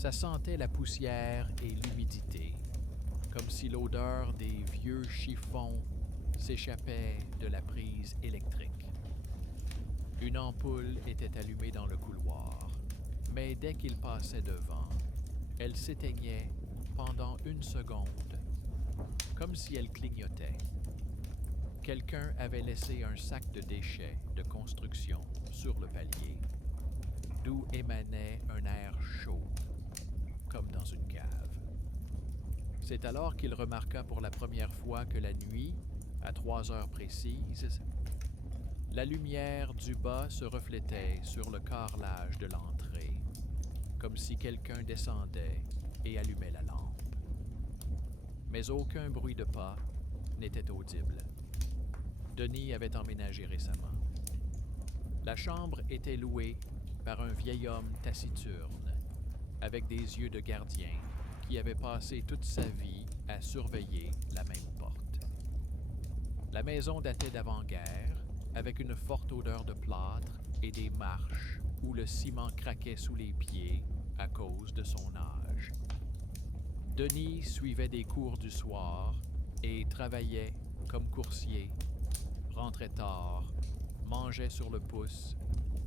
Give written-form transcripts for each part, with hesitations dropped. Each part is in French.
Ça sentait la poussière et l'humidité, comme si l'odeur des vieux chiffons s'échappait de la prise électrique. Une ampoule était allumée dans le couloir, mais dès qu'il passait devant, elle s'éteignait pendant une seconde, comme si elle clignotait. Quelqu'un avait laissé un sac de déchets de construction sur le palier, d'où émanait un air chaud, comme dans une cave. C'est alors qu'il remarqua pour la première fois que la nuit, à 3 heures précises, la lumière du bas se reflétait sur le carrelage de l'entrée, comme si quelqu'un descendait et allumait la lampe. Mais aucun bruit de pas n'était audible. Denis avait emménagé récemment. La chambre était louée par un vieil homme taciturne, avec des yeux de gardien, qui avait passé toute sa vie à surveiller la même porte. La maison datait d'avant-guerre, avec une forte odeur de plâtre et des marches où le ciment craquait sous les pieds à cause de son âge. Denis suivait des cours du soir et travaillait comme coursier, rentrait tard, mangeait sur le pouce,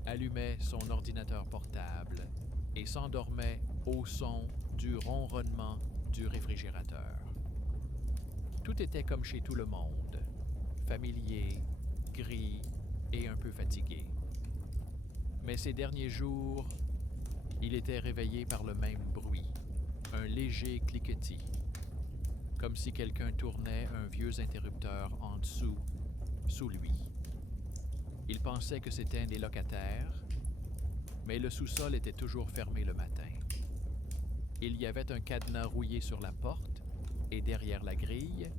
allumait son ordinateur portable et s'endormait au son du ronronnement du réfrigérateur. Tout était comme chez tout le monde, familier, gris et un peu fatigué. Mais ces derniers jours, il était réveillé par le même bruit, un léger cliquetis, comme si quelqu'un tournait un vieux interrupteur en dessous, sous lui. Il pensait que c'était un des locataires, mais le sous-sol était toujours fermé le matin. Il y avait un cadenas rouillé sur la porte, et derrière la grille,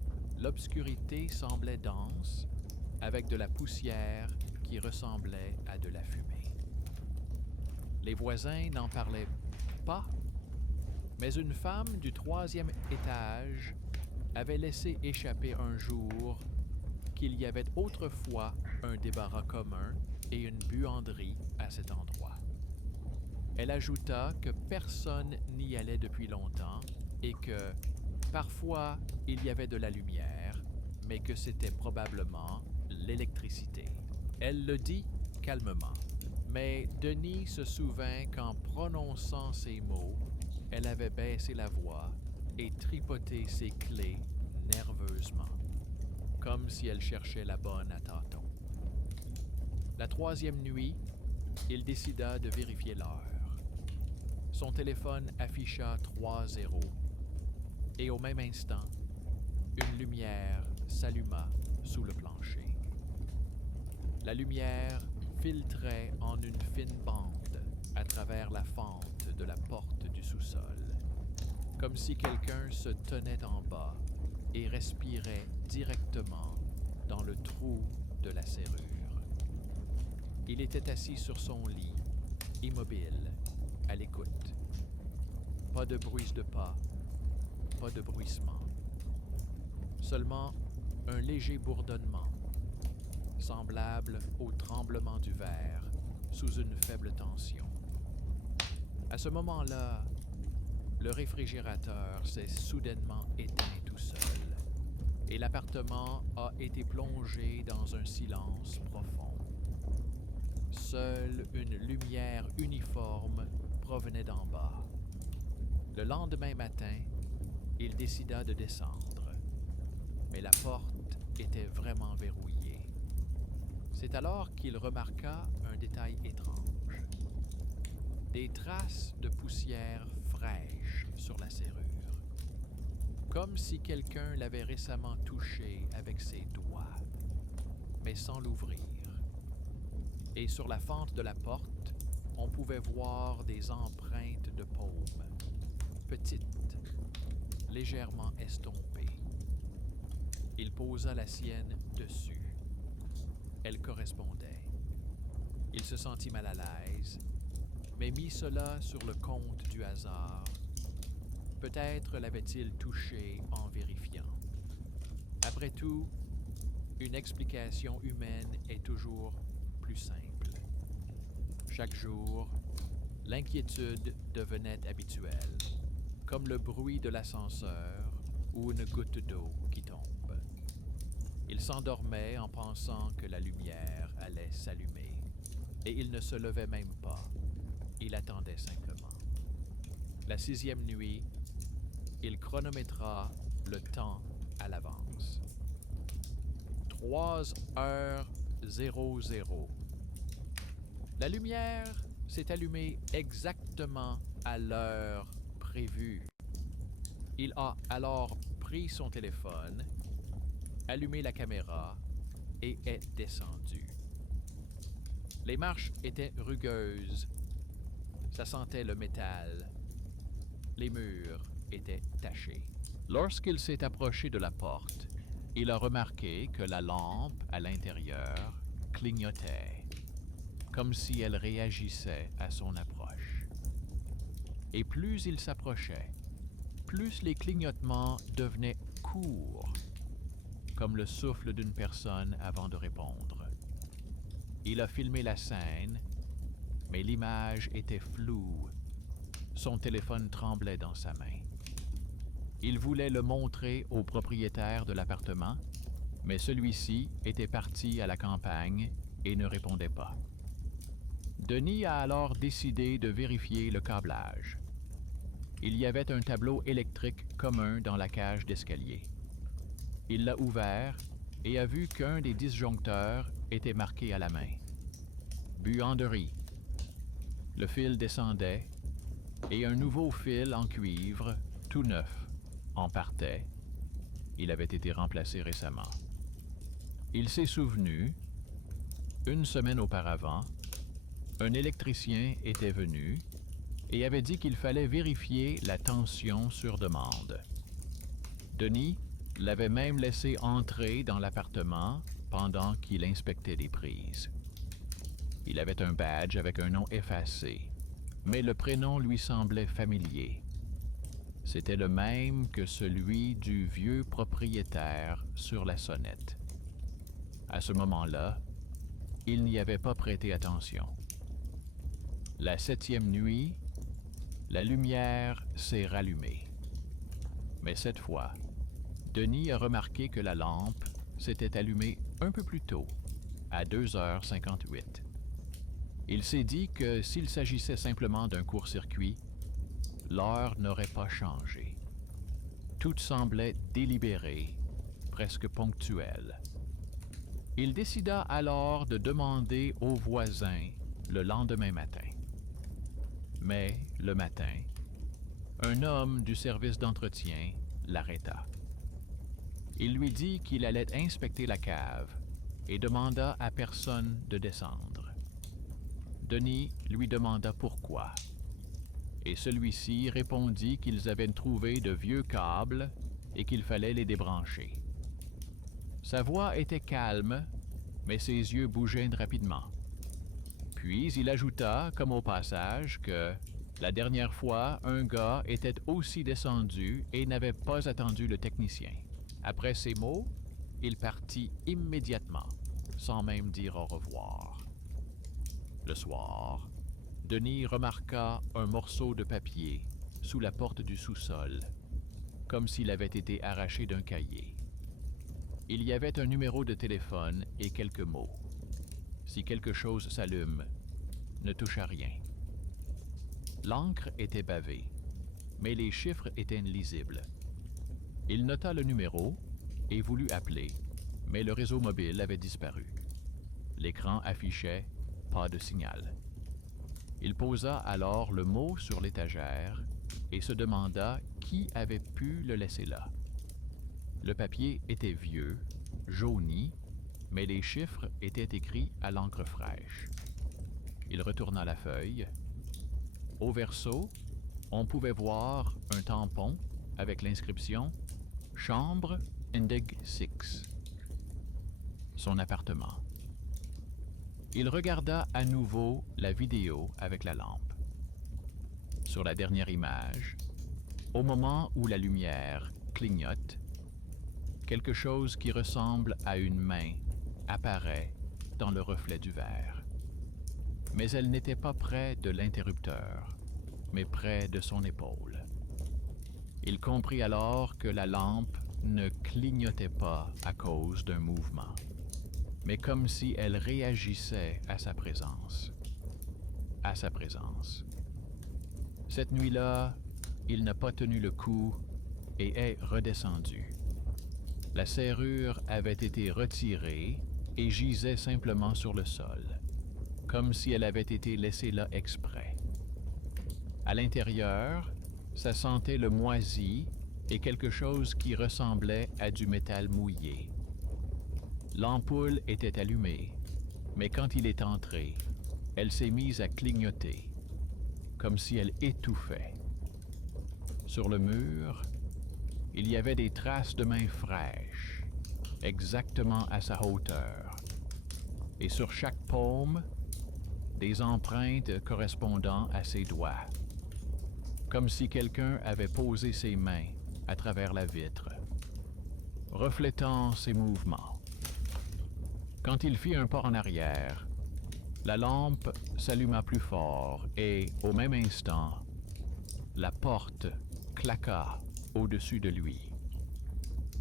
l'obscurité semblait dense, avec de la poussière qui ressemblait à de la fumée. Les voisins n'en parlaient pas, mais une femme du 3e étage avait laissé échapper un jour qu'il y avait autrefois un débarras commun et une buanderie à cet endroit. Elle ajouta que personne n'y allait depuis longtemps et que, parfois, il y avait de la lumière, mais que c'était probablement l'électricité. Elle le dit calmement, mais Denis se souvint qu'en prononçant ces mots, elle avait baissé la voix et tripoté ses clés nerveusement, comme si elle cherchait la bonne à tâtons. La 3e nuit, il décida de vérifier l'heure. Son téléphone afficha 3-0 et au même instant, une lumière s'alluma sous le plancher. La lumière filtrait en une fine bande à travers la fente de la porte du sous-sol, comme si quelqu'un se tenait en bas et respirait directement dans le trou de la serrure. Il était assis sur son lit, immobile, à l'écoute. Pas de bruit de pas, pas de bruissement. Seulement un léger bourdonnement, semblable au tremblement du verre sous une faible tension. À ce moment-là, le réfrigérateur s'est soudainement éteint tout seul et l'appartement a été plongé dans un silence profond. Seule une lumière uniforme provenait d'en bas. Le lendemain matin, il décida de descendre, mais la porte était vraiment verrouillée. C'est alors qu'il remarqua un détail étrange. Des traces de poussière fraîche sur la serrure, comme si quelqu'un l'avait récemment touchée avec ses doigts, mais sans l'ouvrir. Et sur la fente de la porte, on pouvait voir des empreintes de paume, petites, légèrement estompées. Il posa la sienne dessus. Elle correspondait. Il se sentit mal à l'aise, mais mit cela sur le compte du hasard. Peut-être l'avait-il touché en vérifiant. Après tout, une explication humaine est toujours plus simple. Chaque jour, L'inquiétude devenait habituelle, comme le bruit de l'ascenseur ou une goutte d'eau qui tombe. Il s'endormait en pensant que la lumière allait s'allumer, et il ne se levait même pas. Il attendait simplement. La 6e nuit, il chronométra le temps à l'avance. 3h00. La lumière s'est allumée exactement à l'heure prévue. Il a alors pris son téléphone, allumé la caméra et est descendu. Les marches étaient rugueuses. Ça sentait le métal. Les murs étaient tachés. Lorsqu'il s'est approché de la porte, il a remarqué que la lampe à l'intérieur clignotait, comme si elle réagissait à son approche. Et plus il s'approchait, plus les clignotements devenaient courts, comme le souffle d'une personne avant de répondre. Il a filmé la scène, mais l'image était floue. Son téléphone tremblait dans sa main. Il voulait le montrer au propriétaire de l'appartement, mais celui-ci était parti à la campagne et ne répondait pas. Denis a alors décidé de vérifier le câblage. Il y avait un tableau électrique commun dans la cage d'escalier. Il l'a ouvert et a vu qu'un des disjoncteurs était marqué à la main. Buanderie. Le fil descendait et un nouveau fil en cuivre, tout neuf, en partait. Il avait été remplacé récemment. Il s'est souvenu, une semaine auparavant, un électricien était venu et avait dit qu'il fallait vérifier la tension sur demande. Denis l'avait même laissé entrer dans l'appartement pendant qu'il inspectait les prises. Il avait un badge avec un nom effacé, mais le prénom lui semblait familier. C'était le même que celui du vieux propriétaire sur la sonnette. À ce moment-là, il n'y avait pas prêté attention. La 7e nuit, la lumière s'est rallumée. Mais cette fois, Denis a remarqué que la lampe s'était allumée un peu plus tôt, à 2h58. Il s'est dit que s'il s'agissait simplement d'un court-circuit, l'heure n'aurait pas changé. Tout semblait délibéré, presque ponctuel. Il décida alors de demander aux voisins le lendemain matin. Mais, le matin, un homme du service d'entretien l'arrêta. Il lui dit qu'il allait inspecter la cave et demanda à personne de descendre. Denis lui demanda pourquoi. Et celui-ci répondit qu'ils avaient trouvé de vieux câbles et qu'il fallait les débrancher. Sa voix était calme, mais ses yeux bougeaient rapidement. Puis il ajouta, comme au passage, que la dernière fois, un gars était aussi descendu et n'avait pas attendu le technicien. Après ces mots, il partit immédiatement, sans même dire au revoir. Le soir, Denis remarqua un morceau de papier sous la porte du sous-sol, comme s'il avait été arraché d'un cahier. Il y avait un numéro de téléphone et quelques mots. Si quelque chose s'allume, ne touche à rien. L'encre était bavée, mais les chiffres étaient lisibles. Il nota le numéro et voulut appeler, mais le réseau mobile avait disparu. L'écran affichait « Pas de signal ». Il posa alors le mot sur l'étagère et se demanda qui avait pu le laisser là. Le papier était vieux, jauni, mais les chiffres étaient écrits à l'encre fraîche. Il retourna la feuille. Au verso, on pouvait voir un tampon avec l'inscription « Chambre Indig 6 ». Son appartement. Il regarda à nouveau la vidéo avec la lampe. Sur la dernière image, au moment où la lumière clignote, quelque chose qui ressemble à une main apparaît dans le reflet du verre. Mais elle n'était pas près de l'interrupteur, mais près de son épaule. Il comprit alors que la lampe ne clignotait pas à cause d'un mouvement, mais comme si elle réagissait à sa présence. À sa présence. Cette nuit-là, il n'a pas tenu le coup et est redescendu. La serrure avait été retirée et gisait simplement sur le sol, comme si elle avait été laissée là exprès. À l'intérieur, ça sentait le moisi et quelque chose qui ressemblait à du métal mouillé. L'ampoule était allumée, mais quand il est entré, elle s'est mise à clignoter, comme si elle étouffait. Sur le mur, il y avait des traces de mains fraîches, exactement à sa hauteur, et sur chaque paume, des empreintes correspondant à ses doigts, comme si quelqu'un avait posé ses mains à travers la vitre, reflétant ses mouvements. Quand il fit un pas en arrière, la lampe s'alluma plus fort et, au même instant, la porte claqua au-dessus de lui.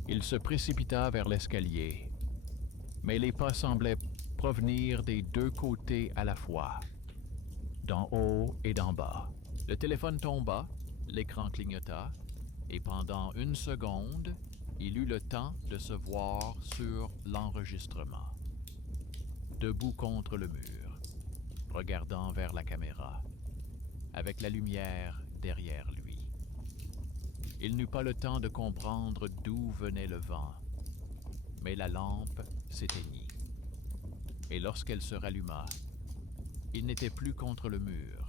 Il se précipita vers l'escalier, mais les pas semblaient provenir des deux côtés à la fois, d'en haut et d'en bas. Le téléphone tomba, l'écran clignota, et pendant une seconde, il eut le temps de se voir sur l'enregistrement, debout contre le mur, regardant vers la caméra, avec la lumière derrière lui. Il n'eut pas le temps de comprendre d'où venait le vent, mais la lampe s'éteignit. Et lorsqu'elle se ralluma, il n'était plus contre le mur,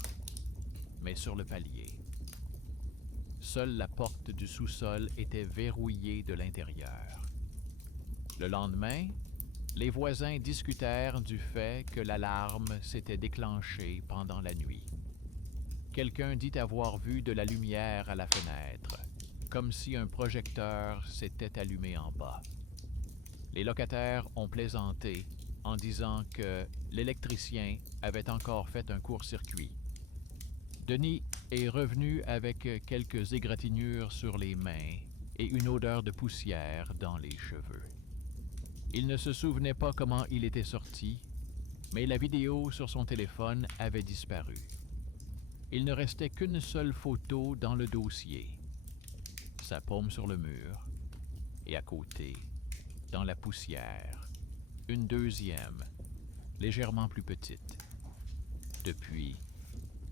mais sur le palier. Seule la porte du sous-sol était verrouillée de l'intérieur. Le lendemain, les voisins discutèrent du fait que l'alarme s'était déclenchée pendant la nuit. Quelqu'un dit avoir vu de la lumière à la fenêtre, comme si un projecteur s'était allumé en bas. Les locataires ont plaisanté en disant que l'électricien avait encore fait un court-circuit. Denis est revenu avec quelques égratignures sur les mains et une odeur de poussière dans les cheveux. Il ne se souvenait pas comment il était sorti, mais la vidéo sur son téléphone avait disparu. Il ne restait qu'une seule photo dans le dossier. Sa paume sur le mur, et à côté, dans la poussière, une deuxième, légèrement plus petite. Depuis,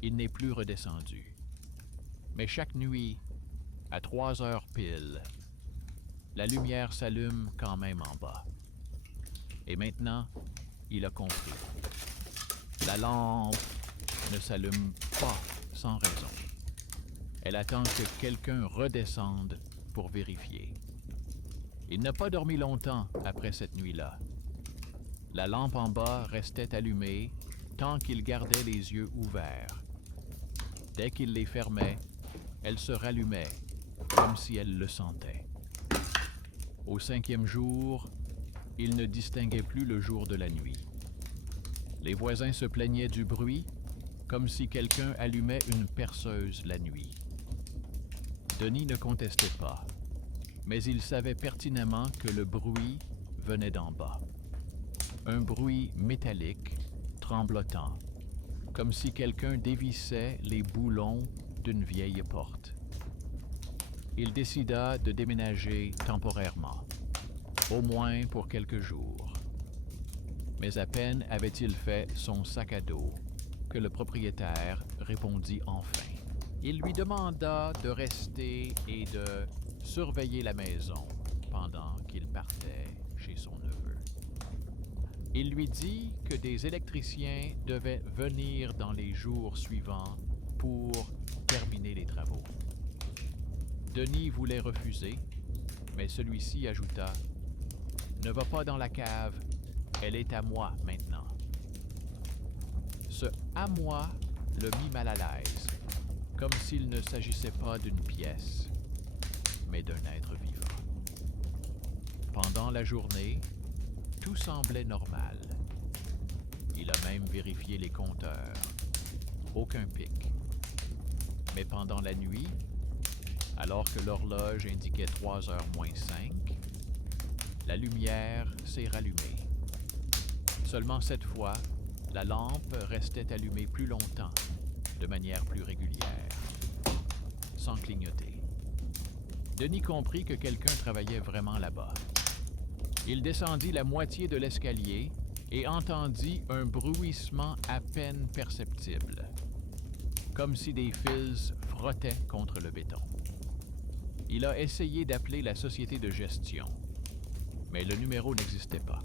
il n'est plus redescendu. Mais chaque nuit, à 3 heures pile, la lumière s'allume quand même en bas. Et maintenant, il a compris. La lampe ne s'allume pas sans raison. Elle attend que quelqu'un redescende pour vérifier. Il n'a pas dormi longtemps après cette nuit-là. La lampe en bas restait allumée tant qu'il gardait les yeux ouverts. Dès qu'il les fermait, elle se rallumait, comme si elle le sentait. Au 5e jour, il ne distinguait plus le jour de la nuit. Les voisins se plaignaient du bruit, comme si quelqu'un allumait une perceuse la nuit. Denis ne contestait pas, mais il savait pertinemment que le bruit venait d'en bas. Un bruit métallique, tremblotant, comme si quelqu'un dévissait les boulons d'une vieille porte. Il décida de déménager temporairement, au moins pour quelques jours. Mais à peine avait-il fait son sac à dos que le propriétaire répondit enfin. Il lui demanda de rester et de surveiller la maison pendant qu'il partait chez son neveu. Il lui dit que des électriciens devaient venir dans les jours suivants pour terminer les travaux. Denis voulait refuser, mais celui-ci ajouta « Ne va pas dans la cave, elle est à moi maintenant. » Ce « à moi » le mit mal à l'aise, comme s'il ne s'agissait pas d'une pièce, mais d'un être vivant. Pendant la journée, tout semblait normal. Il a même vérifié les compteurs. Aucun pic. Mais pendant la nuit, alors que l'horloge indiquait 3 heures moins 5, la lumière s'est rallumée. Seulement cette fois, la lampe restait allumée plus longtemps, de manière plus régulière, sans clignoter. Denis comprit que quelqu'un travaillait vraiment là-bas. Il descendit la moitié de l'escalier et entendit un bruissement à peine perceptible, comme si des fils frottaient contre le béton. Il a essayé d'appeler la société de gestion, mais le numéro n'existait pas.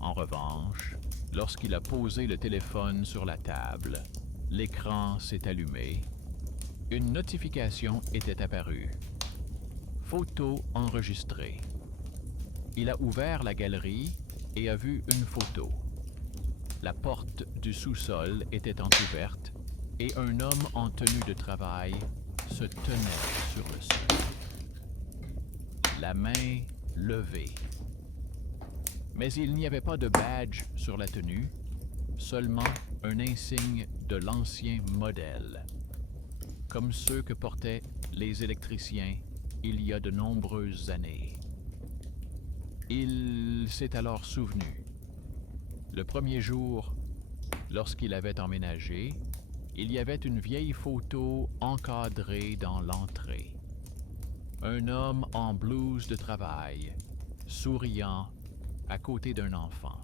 En revanche, lorsqu'il a posé le téléphone sur la table, l'écran s'est allumé. Une notification était apparue. Photo enregistrée. Il a ouvert la galerie et a vu une photo. La porte du sous-sol était entr'ouverte et un homme en tenue de travail se tenait sur le sol. La main levée. Mais il n'y avait pas de badge sur la tenue, seulement un insigne de l'ancien modèle, comme ceux que portaient les électriciens il y a de nombreuses années. Il s'est alors souvenu. Le premier jour, lorsqu'il avait emménagé, il y avait une vieille photo encadrée dans l'entrée. Un homme en blouse de travail, souriant, à côté d'un enfant.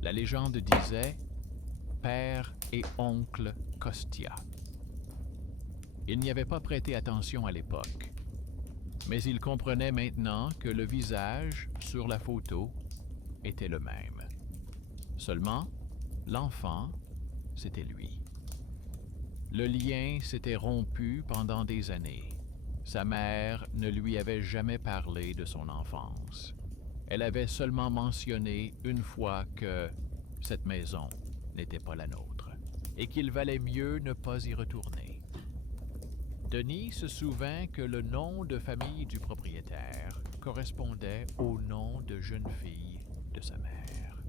La légende disait « Père et oncle Costia ». Il n'y avait pas prêté attention à l'époque, mais il comprenait maintenant que le visage sur la photo était le même. Seulement, l'enfant, c'était lui. Le lien s'était rompu pendant des années. Sa mère ne lui avait jamais parlé de son enfance. Elle avait seulement mentionné une fois que cette maison n'était pas la nôtre et qu'il valait mieux ne pas y retourner. Denis se souvint que le nom de famille du propriétaire correspondait au nom de jeune fille de sa mère.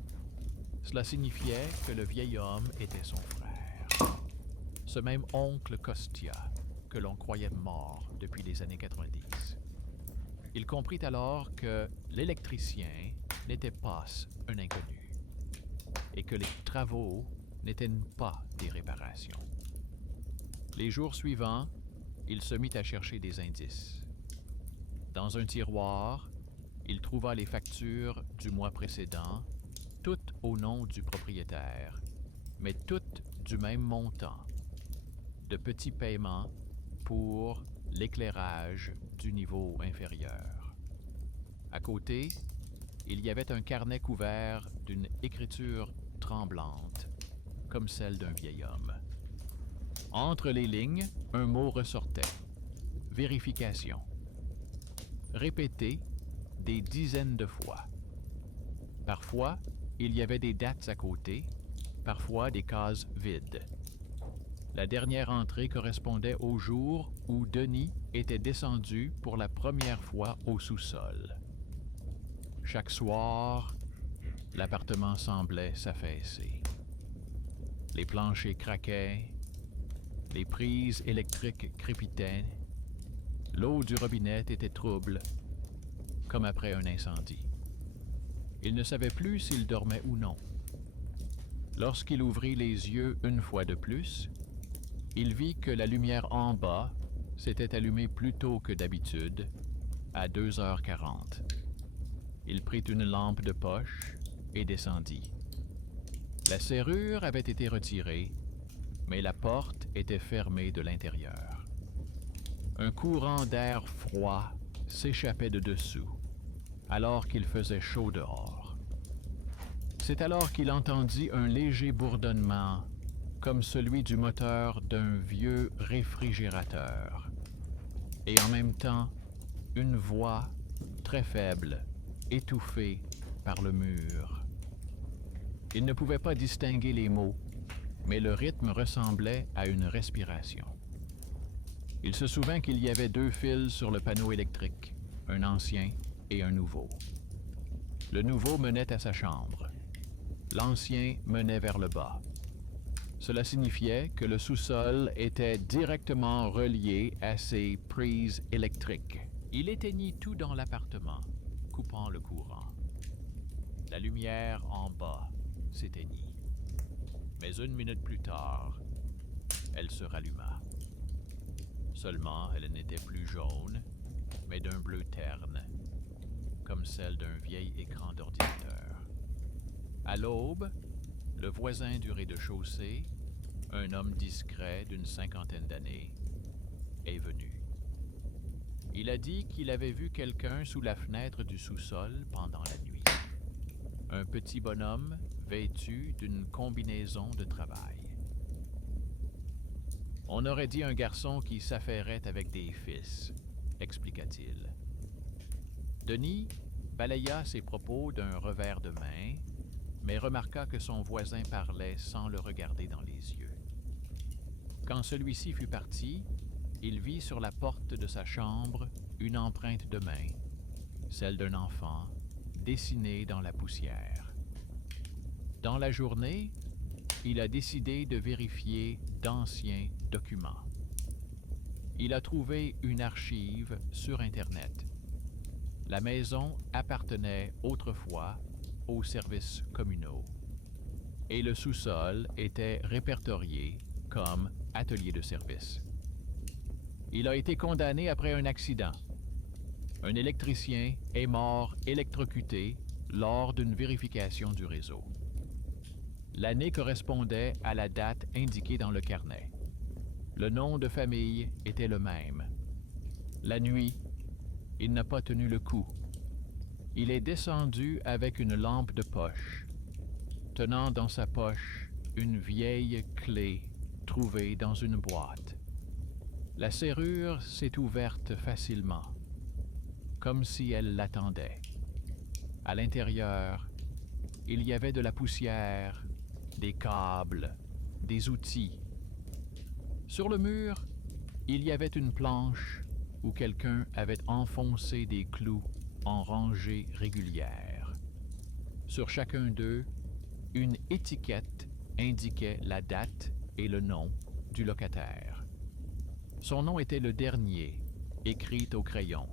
Cela signifiait que le vieil homme était son frère. Ce même oncle Costia que l'on croyait mort depuis les années 90. Il comprit alors que l'électricien n'était pas un inconnu et que les travaux n'étaient pas des réparations. Les jours suivants, il se mit à chercher des indices. Dans un tiroir, il trouva les factures du mois précédent, toutes au nom du propriétaire, mais toutes du même montant, de petits paiements pour l'éclairage du niveau inférieur. À côté, il y avait un carnet couvert d'une écriture tremblante, comme celle d'un vieil homme. Entre les lignes, un mot ressortait. Vérification. Répété des dizaines de fois. Parfois, il y avait des dates à côté, parfois des cases vides. La dernière entrée correspondait au jour où Denis était descendu pour la première fois au sous-sol. Chaque soir, l'appartement semblait s'affaisser. Les planchers craquaient, les prises électriques crépitaient, l'eau du robinet était trouble, comme après un incendie. Il ne savait plus s'il dormait ou non. Lorsqu'il ouvrit les yeux une fois de plus, il vit que la lumière en bas s'était allumée plus tôt que d'habitude, à 2h40. Il prit une lampe de poche et descendit. La serrure avait été retirée, mais la porte était fermée de l'intérieur. Un courant d'air froid s'échappait de dessous, alors qu'il faisait chaud dehors. C'est alors qu'il entendit un léger bourdonnement, comme celui du moteur d'un vieux réfrigérateur, et en même temps, une voix très faible, étouffée par le mur. Il ne pouvait pas distinguer les mots, mais le rythme ressemblait à une respiration. Il se souvint qu'il y avait 2 fils sur le panneau électrique, un ancien et un nouveau. Le nouveau menait à sa chambre. L'ancien menait vers le bas. Cela signifiait que le sous-sol était directement relié à ces prises électriques. Il éteignit tout dans l'appartement, coupant le courant. La lumière en bas s'éteignit. Mais 1 minute plus tard, elle se ralluma. Seulement, elle n'était plus jaune, mais d'un bleu terne, comme celle d'un vieil écran d'ordinateur. À l'aube, le voisin du rez-de-chaussée, un homme discret d'une 50aine d'années, est venu. Il a dit qu'il avait vu quelqu'un sous la fenêtre du sous-sol pendant la nuit. Un petit bonhomme vêtu d'une combinaison de travail. On aurait dit un garçon qui s'affairait avec des fils, expliqua-t-il. Denis balaya ses propos d'un revers de main, mais remarqua que son voisin parlait sans le regarder dans les yeux. Quand celui-ci fut parti, il vit sur la porte de sa chambre une empreinte de main, celle d'un enfant, dessinée dans la poussière. Dans la journée, il a décidé de vérifier d'anciens documents. Il a trouvé une archive sur Internet. La maison appartenait autrefois aux services communaux et le sous-sol était répertorié comme atelier de service. Il a été condamné après un accident. Un électricien est mort électrocuté lors d'une vérification du réseau. L'année correspondait à la date indiquée dans le carnet. Le nom de famille était le même. La nuit, il n'a pas tenu le coup. Il est descendu avec une lampe de poche, tenant dans sa poche une vieille clé trouvée dans une boîte. La serrure s'est ouverte facilement, comme si elle l'attendait. À l'intérieur, il y avait de la poussière, des câbles, des outils. Sur le mur, il y avait une planche où quelqu'un avait enfoncé des clous en rangées régulières. Sur chacun d'eux, une étiquette indiquait la date et le nom du locataire. Son nom était le dernier, écrit au crayon,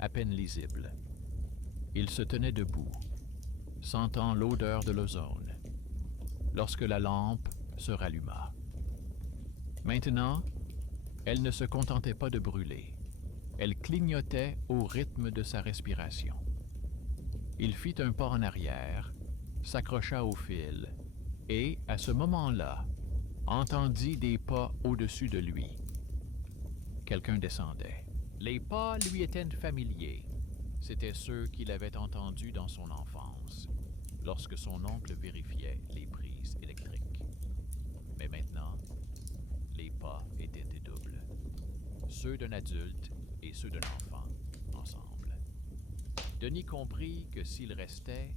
à peine lisible. Il se tenait debout, sentant l'odeur de l'ozone, lorsque la lampe se ralluma. Maintenant, elle ne se contentait pas de brûler. Elle clignotait au rythme de sa respiration. Il fit un pas en arrière, s'accrocha au fil, et, à ce moment-là, entendit des pas au-dessus de lui. Quelqu'un descendait. Les pas lui étaient familiers. C'étaient ceux qu'il avait entendus dans son enfance, lorsque son oncle vérifiait les prises électriques. Mais maintenant, les pas étaient doubles. Ceux d'un adulte et ceux d'un enfant, ensemble. Denis comprit que s'il restait,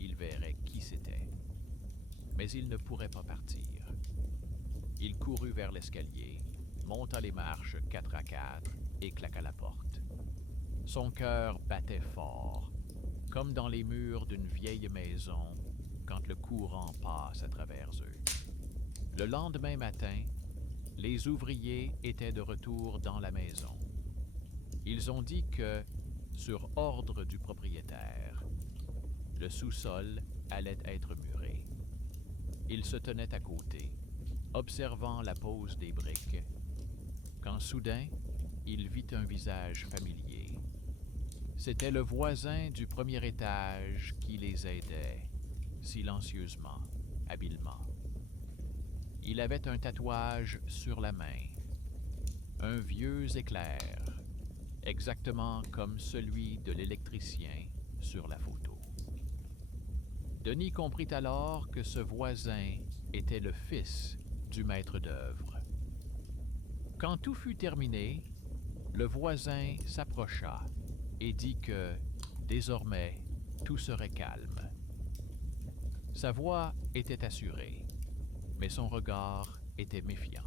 il verrait qui c'était. Mais il ne pourrait pas partir. Il courut vers l'escalier, monta les marches 4 à 4 et claqua la porte. Son cœur battait fort, comme dans les murs d'une vieille maison quand le courant passe à travers eux. Le lendemain matin, les ouvriers étaient de retour dans la maison. Ils ont dit que, sur ordre du propriétaire, le sous-sol allait être muré. Il se tenait à côté, observant la pose des briques, quand soudain, il vit un visage familier. C'était le voisin du premier étage qui les aidait, silencieusement, habilement. Il avait un tatouage sur la main, un vieux éclair, exactement comme celui de l'électricien sur la photo. Denis comprit alors que ce voisin était le fils du maître d'œuvre. Quand tout fut terminé, le voisin s'approcha et dit que, désormais, tout serait calme. Sa voix était assurée, mais son regard était méfiant.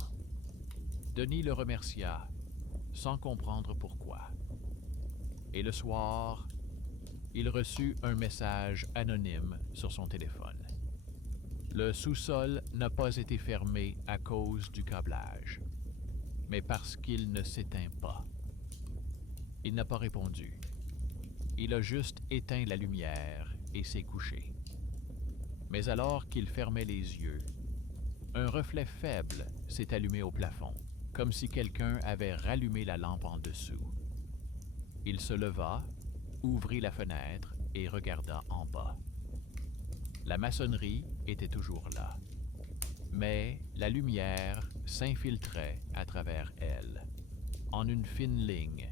Denis le remercia, sans comprendre pourquoi. Et le soir, il reçut un message anonyme sur son téléphone. Le sous-sol n'a pas été fermé à cause du câblage, mais parce qu'il ne s'éteint pas. Il n'a pas répondu. Il a juste éteint la lumière et s'est couché. Mais alors qu'il fermait les yeux, un reflet faible s'est allumé au plafond, comme si quelqu'un avait rallumé la lampe en dessous. Il se leva, ouvrit la fenêtre et regarda en bas. La maçonnerie était toujours là, mais la lumière s'infiltrait à travers elle, en une fine ligne,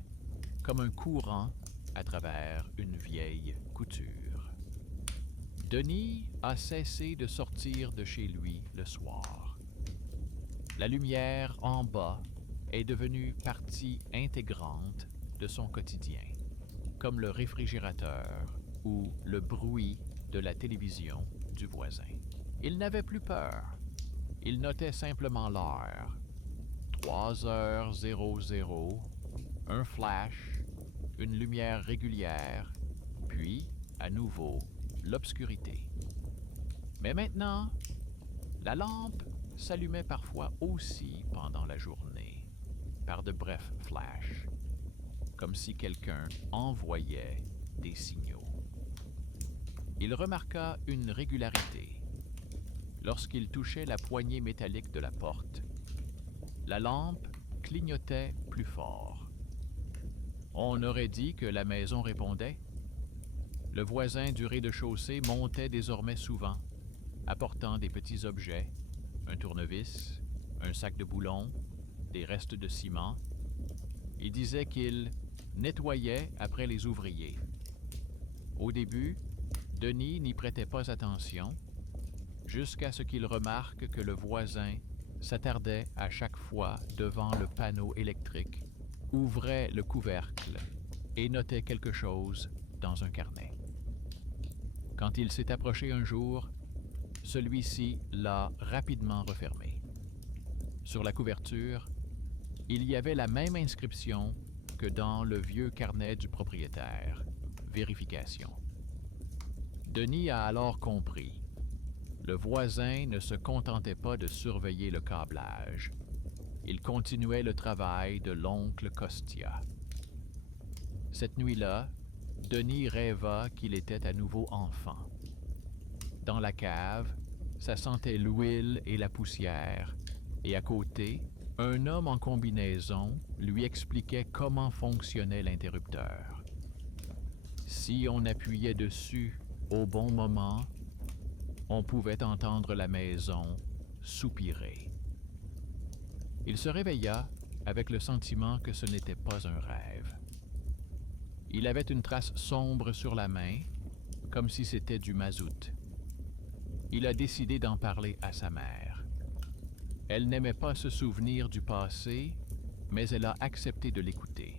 comme un courant à travers une vieille couture. Denis a cessé de sortir de chez lui le soir. La lumière en bas est devenue partie intégrante de son quotidien, comme le réfrigérateur ou le bruit de la télévision du voisin. Il n'avait plus peur. Il notait simplement l'heure. 3h00, un flash, une lumière régulière, puis, à nouveau, l'obscurité. Mais maintenant, la lampe s'allumait parfois aussi pendant la journée, par de brefs flashs, comme si quelqu'un envoyait des signaux. Il remarqua une régularité. Lorsqu'il touchait la poignée métallique de la porte, la lampe clignotait plus fort. On aurait dit que la maison répondait. Le voisin du rez-de-chaussée montait désormais souvent, apportant des petits objets, un tournevis, un sac de boulons, des restes de ciment. Il disait qu'il nettoyait après les ouvriers. Au début, Denis n'y prêtait pas attention, jusqu'à ce qu'il remarque que le voisin s'attardait à chaque fois devant le panneau électrique, ouvrait le couvercle et notait quelque chose dans un carnet. Quand il s'est approché un jour, celui-ci l'a rapidement refermé. Sur la couverture, il y avait la même inscription que dans le vieux carnet du propriétaire, vérification. Denis a alors compris. Le voisin ne se contentait pas de surveiller le câblage. Il continuait le travail de l'oncle Costia. Cette nuit-là, Denis rêva qu'il était à nouveau enfant. Dans la cave, ça sentait l'huile et la poussière, et à côté, un homme en combinaison lui expliquait comment fonctionnait l'interrupteur. Si on appuyait dessus au bon moment, on pouvait entendre la maison soupirer. Il se réveilla avec le sentiment que ce n'était pas un rêve. Il avait une trace sombre sur la main, comme si c'était du mazout. Il a décidé d'en parler à sa mère. Elle n'aimait pas se souvenir du passé, mais elle a accepté de l'écouter.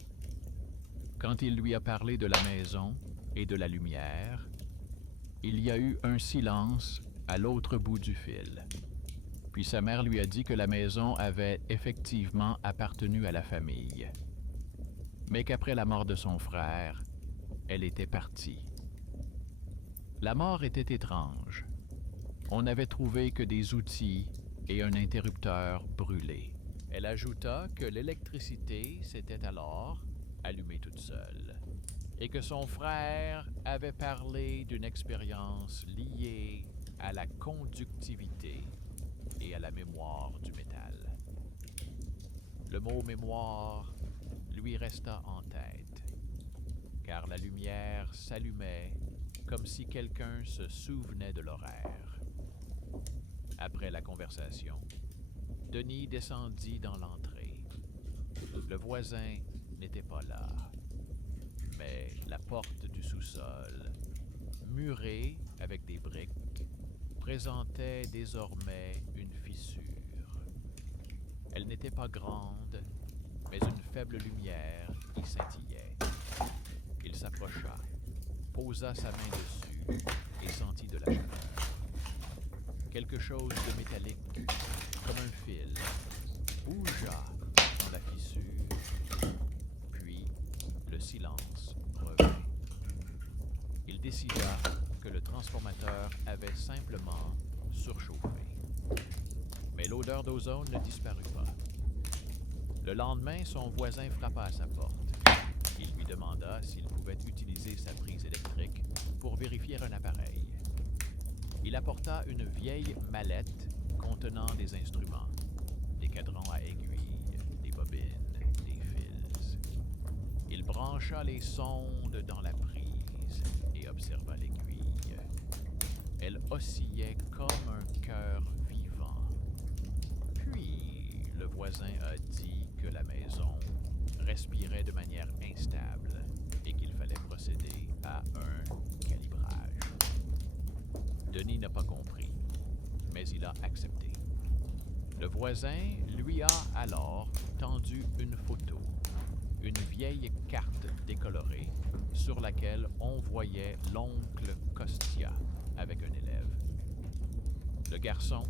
Quand il lui a parlé de la maison et de la lumière, il y a eu un silence à l'autre bout du fil. Puis sa mère lui a dit que la maison avait effectivement appartenu à la famille, mais qu'après la mort de son frère, elle était partie. La mort était étrange. On n'avait trouvé que des outils et un interrupteur brûlé. Elle ajouta que l'électricité s'était alors allumée toute seule et que son frère avait parlé d'une expérience liée à la conductivité et à la mémoire du métal. Le mot mémoire lui resta en tête, car la lumière s'allumait comme si quelqu'un se souvenait de l'horaire. Après la conversation, Denis descendit dans l'entrée. Le voisin n'était pas là, mais la porte du sous-sol, murée avec des briques, présentait désormais une fissure. Elle n'était pas grande, mais une faible lumière y scintillait. Il s'approcha, posa sa main dessus et sentit de la chaleur. Quelque chose de métallique, comme un fil, bougea dans la fissure, puis le silence revint. Il décida que le transformateur avait simplement surchauffée. Mais l'odeur d'ozone ne disparut pas. Le lendemain, son voisin frappa à sa porte. Il lui demanda s'il pouvait utiliser sa prise électrique pour vérifier un appareil. Il apporta une vieille mallette contenant des instruments, des cadrans à aiguilles, des bobines, des fils. Il brancha les sondes dans la prise et observa l'aiguille. Elle oscillait comme un cœur vivant. Puis, le voisin a dit que la maison respirait de manière instable et qu'il fallait procéder à un calibrage. Denis n'a pas compris, mais il a accepté. Le voisin lui a alors tendu une photo, une vieille carte décolorée sur laquelle on voyait l'oncle Costia avec un élève. Le garçon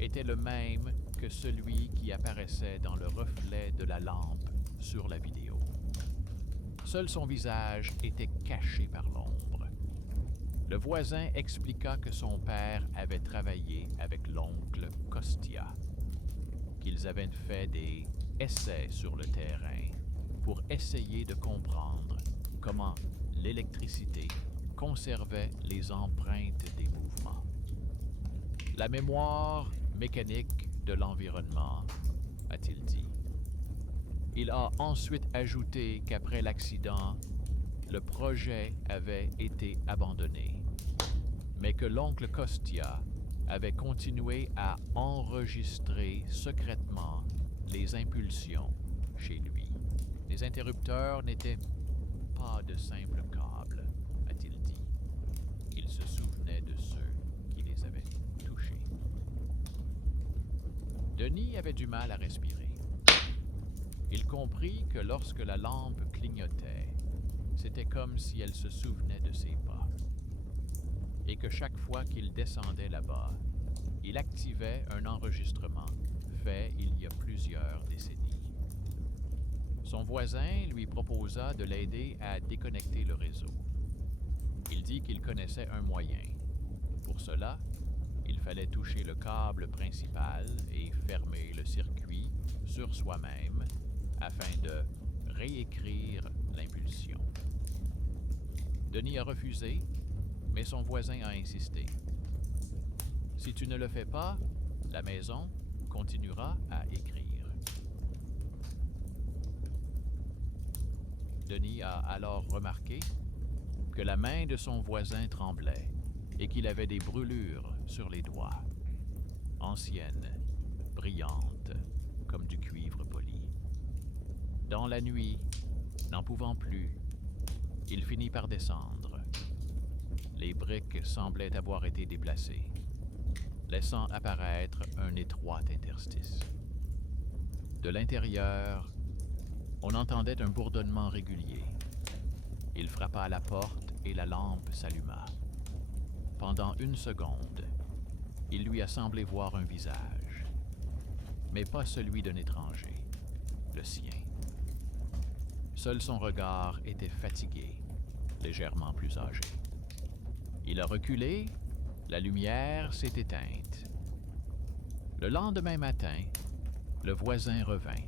était le même que celui qui apparaissait dans le reflet de la lampe sur la vidéo. Seul son visage était caché par l'ombre. Le voisin expliqua que son père avait travaillé avec l'oncle Costia, qu'ils avaient fait des essais sur le terrain pour essayer de comprendre comment l'électricité conservait les empreintes des mouvements. La mémoire mécanique de l'environnement, a-t-il dit. Il a ensuite ajouté qu'après l'accident, le projet avait été abandonné, mais que l'oncle Costia avait continué à enregistrer secrètement les impulsions chez lui. Les interrupteurs n'étaient pas de simples câbles, a-t-il dit. Il se souvenait de ceux qui les avaient touchés. Denis avait du mal à respirer. Il comprit que lorsque la lampe clignotait, c'était comme si elle se souvenait de ses pas, et que chaque fois qu'il descendait là-bas, il activait un enregistrement fait il y a plusieurs décennies. Son voisin lui proposa de l'aider à déconnecter le réseau. Il dit qu'il connaissait un moyen. Pour cela, il fallait toucher le câble principal et fermer le circuit sur soi-même afin de réécrire l'impulsion. Denis a refusé, mais son voisin a insisté. Si tu ne le fais pas, la maison continuera à écrire. Denis a alors remarqué que la main de son voisin tremblait et qu'il avait des brûlures sur les doigts, anciennes, brillantes, comme du cuivre poli. Dans la nuit, n'en pouvant plus, il finit par descendre. Les briques semblaient avoir été déplacées, laissant apparaître un étroit interstice. De l'intérieur, on entendait un bourdonnement régulier. Il frappa à la porte et la lampe s'alluma. Pendant une seconde, il lui a semblé voir un visage, mais pas celui d'un étranger, le sien. Seul son regard était fatigué, légèrement plus âgé. Il a reculé, la lumière s'est éteinte. Le lendemain matin, le voisin revint.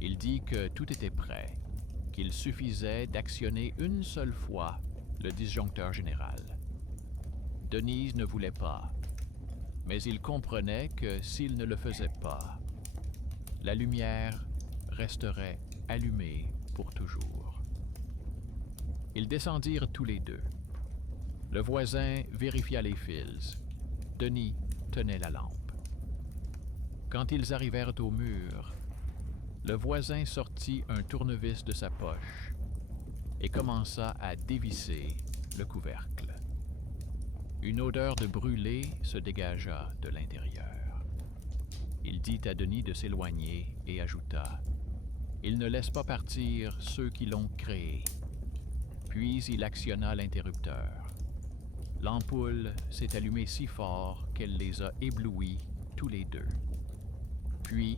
Il dit que tout était prêt, qu'il suffisait d'actionner une seule fois le disjoncteur général. Denise ne voulait pas, mais il comprenait que s'il ne le faisait pas, la lumière resterait allumée pour toujours. Ils descendirent tous les deux. Le voisin vérifia les fils. Denis tenait la lampe. Quand ils arrivèrent au mur, le voisin sortit un tournevis de sa poche et commença à dévisser le couvercle. Une odeur de brûlé se dégagea de l'intérieur. Il dit à Denis de s'éloigner et ajouta « Il ne laisse pas partir ceux qui l'ont créé. » Puis il actionna l'interrupteur. L'ampoule s'est allumée si fort qu'elle les a éblouis tous les deux. Puis,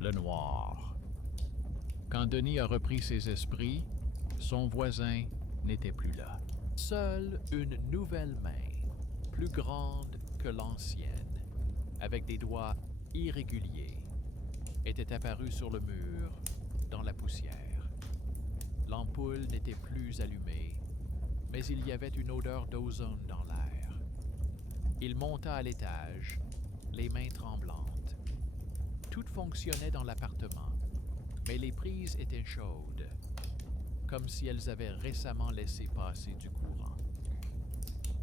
le noir. Quand Denis a repris ses esprits, son voisin n'était plus là. Seule une nouvelle main, plus grande que l'ancienne, avec des doigts irréguliers, était apparue sur le mur, dans la poussière. L'ampoule n'était plus allumée, mais il y avait une odeur d'ozone dans l'air. Il monta à l'étage, les mains tremblantes. Tout fonctionnait dans l'appartement, mais les prises étaient chaudes, comme si elles avaient récemment laissé passer du courant.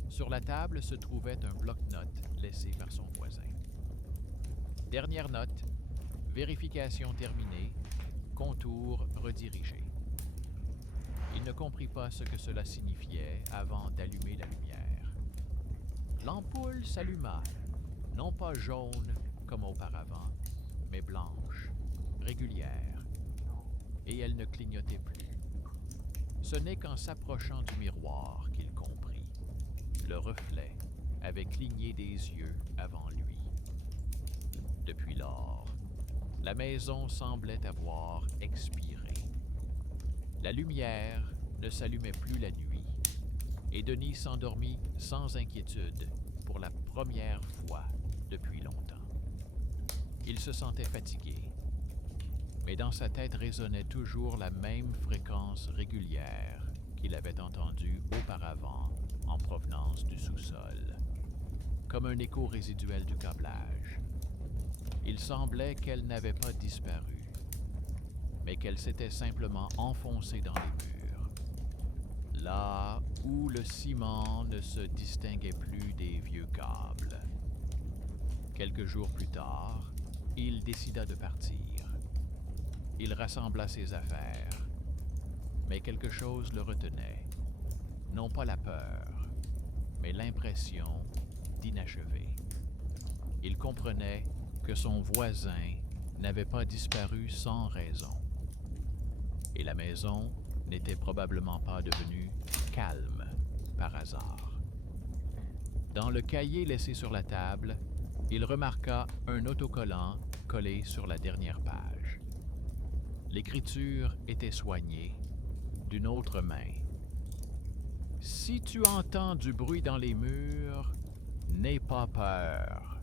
Sur la table se trouvait un bloc-notes laissé par son voisin. Dernière note, vérification terminée, contour redirigé. Il ne comprit pas ce que cela signifiait avant d'allumer la lumière. L'ampoule s'alluma, non pas jaune comme auparavant, mais blanche, régulière, et elle ne clignotait plus. Ce n'est qu'en s'approchant du miroir qu'il comprit. Le reflet avait cligné des yeux avant lui. Depuis lors, la maison semblait avoir expiré. La lumière ne s'allumait plus la nuit, et Denis s'endormit sans inquiétude pour la première fois depuis longtemps. Il se sentait fatigué, mais dans sa tête résonnait toujours la même fréquence régulière qu'il avait entendue auparavant en provenance du sous-sol, comme un écho résiduel du câblage. Il semblait qu'elle n'avait pas disparu, mais qu'elle s'était simplement enfoncée dans les murs, là où le ciment ne se distinguait plus des vieux câbles. Quelques jours plus tard, il décida de partir. Il rassembla ses affaires, mais quelque chose le retenait. Non pas la peur, mais l'impression d'inachevé. Il comprenait que son voisin n'avait pas disparu sans raison. Et la maison n'était probablement pas devenue calme par hasard. Dans le cahier laissé sur la table, il remarqua un autocollant collé sur la dernière page. L'écriture était soignée, d'une autre main. « Si tu entends du bruit dans les murs, n'aie pas peur.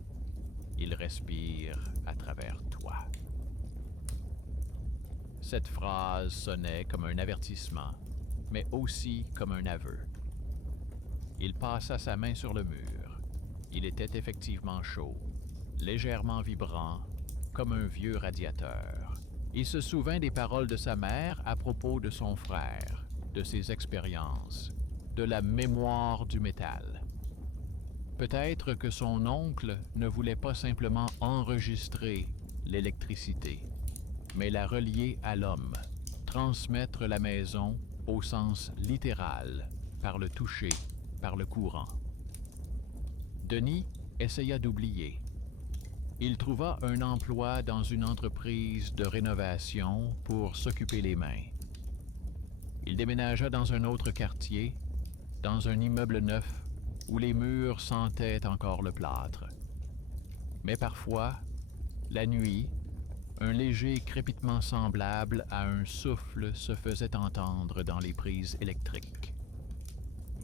Il respire à travers toi. » Cette phrase sonnait comme un avertissement, mais aussi comme un aveu. Il passa sa main sur le mur. Il était effectivement chaud, légèrement vibrant, comme un vieux radiateur. Il se souvint des paroles de sa mère à propos de son frère, de ses expériences, de la mémoire du métal. Peut-être que son oncle ne voulait pas simplement enregistrer l'électricité, mais la relier à l'homme, transmettre la maison au sens littéral, par le toucher, par le courant. Denis essaya d'oublier. Il trouva un emploi dans une entreprise de rénovation pour s'occuper les mains. Il déménagea dans un autre quartier, dans un immeuble neuf où les murs sentaient encore le plâtre. Mais parfois, la nuit, un léger crépitement semblable à un souffle se faisait entendre dans les prises électriques.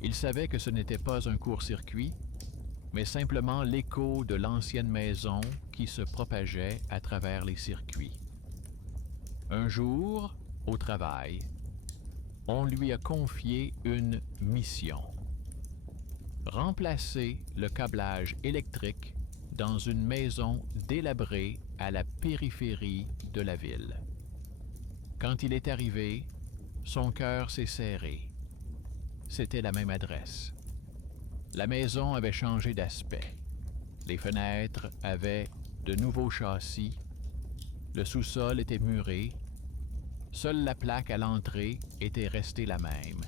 Il savait que ce n'était pas un court-circuit, mais simplement l'écho de l'ancienne maison qui se propageait à travers les circuits. Un jour, au travail, on lui a confié une mission. Remplacer le câblage électrique dans une maison délabrée à la périphérie de la ville. Quand il est arrivé, son cœur s'est serré. C'était la même adresse. La maison avait changé d'aspect. Les fenêtres avaient de nouveaux châssis. Le sous-sol était muré. Seule la plaque à l'entrée était restée la même,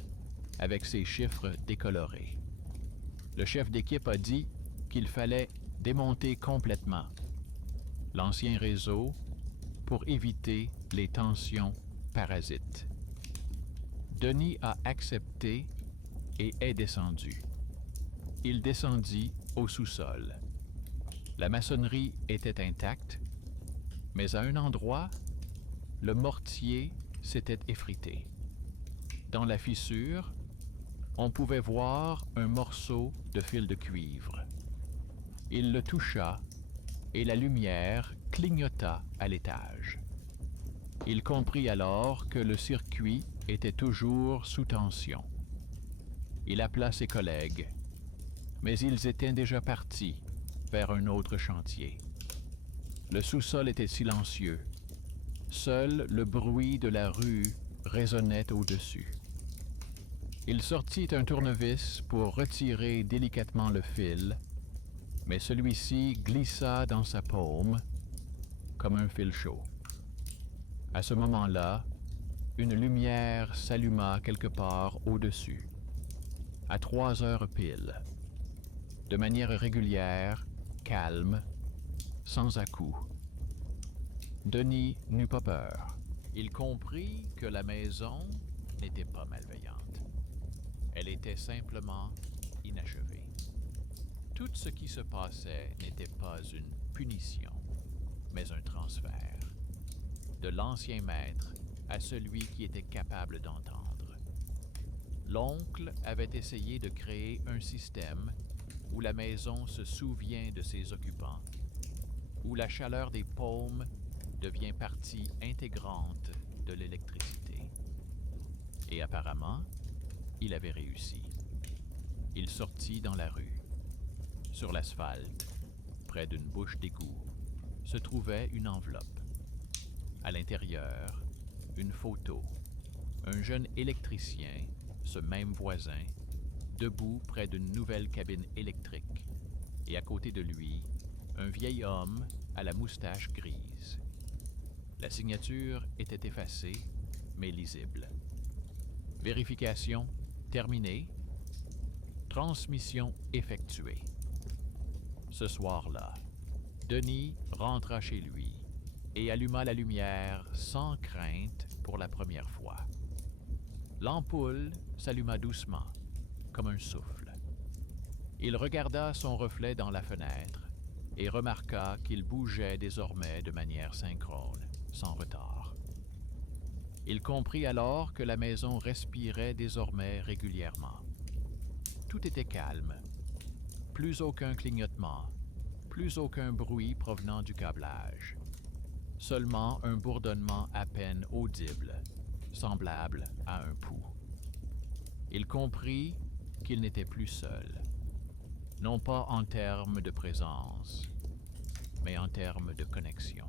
avec ses chiffres décolorés. Le chef d'équipe a dit qu'il fallait démonter complètement l'ancien réseau pour éviter les tensions parasites. Denis a accepté et est descendu. Il descendit au sous-sol. La maçonnerie était intacte, mais à un endroit, le mortier s'était effrité. Dans la fissure, on pouvait voir un morceau de fil de cuivre. Il le toucha et la lumière clignota à l'étage. Il comprit alors que le circuit était toujours sous tension. Il appela ses collègues, mais ils étaient déjà partis vers un autre chantier. Le sous-sol était silencieux. Seul le bruit de la rue résonnait au-dessus. Il sortit un tournevis pour retirer délicatement le fil, mais celui-ci glissa dans sa paume comme un fil chaud. À ce moment-là, une lumière s'alluma quelque part au-dessus, à 3 heures pile, de manière régulière, calme, sans à-coups. Denis n'eut pas peur. Il comprit que la maison n'était pas malveillante. Elle était simplement inachevée. Tout ce qui se passait n'était pas une punition, mais un transfert, de l'ancien maître à celui qui était capable d'entendre. L'oncle avait essayé de créer un système où la maison se souvient de ses occupants, où la chaleur des paumes devient partie intégrante de l'électricité. Et apparemment, il avait réussi. Il sortit dans la rue. Sur l'asphalte, près d'une bouche d'égout, se trouvait une enveloppe. À l'intérieur, une photo. Un jeune électricien, ce même voisin, debout près d'une nouvelle cabine électrique. Et à côté de lui, un vieil homme à la moustache grise. La signature était effacée, mais lisible. Vérification terminée. Transmission effectuée. Ce soir-là, Denis rentra chez lui et alluma la lumière sans crainte pour la première fois. L'ampoule s'alluma doucement, comme un souffle. Il regarda son reflet dans la fenêtre et remarqua qu'il bougeait désormais de manière synchrone, sans retard. Il comprit alors que la maison respirait désormais régulièrement. Tout était calme. Plus aucun clignotement, plus aucun bruit provenant du câblage. Seulement un bourdonnement à peine audible, semblable à un pouls. Il comprit qu'il n'était plus seul, non pas en termes de présence, mais en termes de connexion.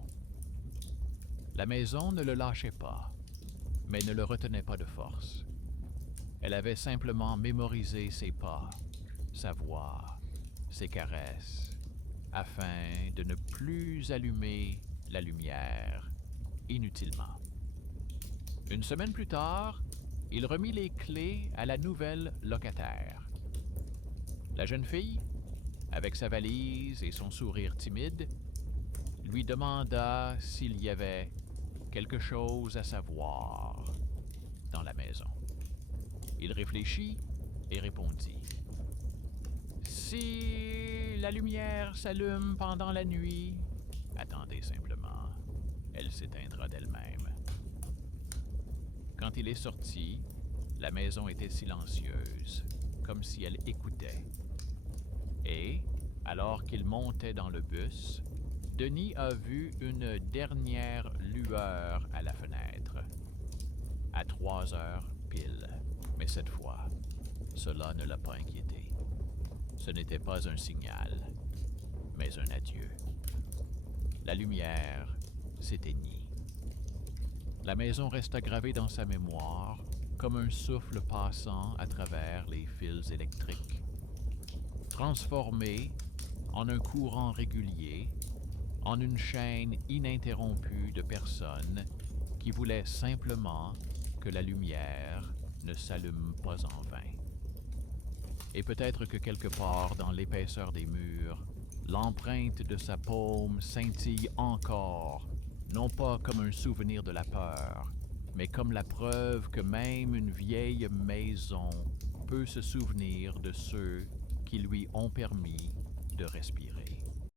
La maison ne le lâchait pas, mais ne le retenait pas de force. Elle avait simplement mémorisé ses pas, sa voix, ses caresses, afin de ne plus allumer la lumière inutilement. Une semaine plus tard, il remit les clés à la nouvelle locataire. La jeune fille, avec sa valise et son sourire timide, lui demanda s'il y avait quelque chose à savoir dans la maison. Il réfléchit et répondit. Si la lumière s'allume pendant la nuit, attendez simplement, elle s'éteindra d'elle-même. Quand il est sorti, la maison était silencieuse, comme si elle écoutait. Et, alors qu'il montait dans le bus, Denis a vu une dernière lueur à la fenêtre, à 3 heures pile. Mais cette fois, cela ne l'a pas inquiété. Ce n'était pas un signal, mais un adieu. La lumière s'éteignit. La maison resta gravée dans sa mémoire comme un souffle passant à travers les fils électriques. Transformée en un courant régulier, en une chaîne ininterrompue de personnes qui voulaient simplement que la lumière ne s'allume pas en vain. Et peut-être que quelque part dans l'épaisseur des murs, l'empreinte de sa paume scintille encore, non pas comme un souvenir de la peur, mais comme la preuve que même une vieille maison peut se souvenir de ceux qui lui ont permis de respirer.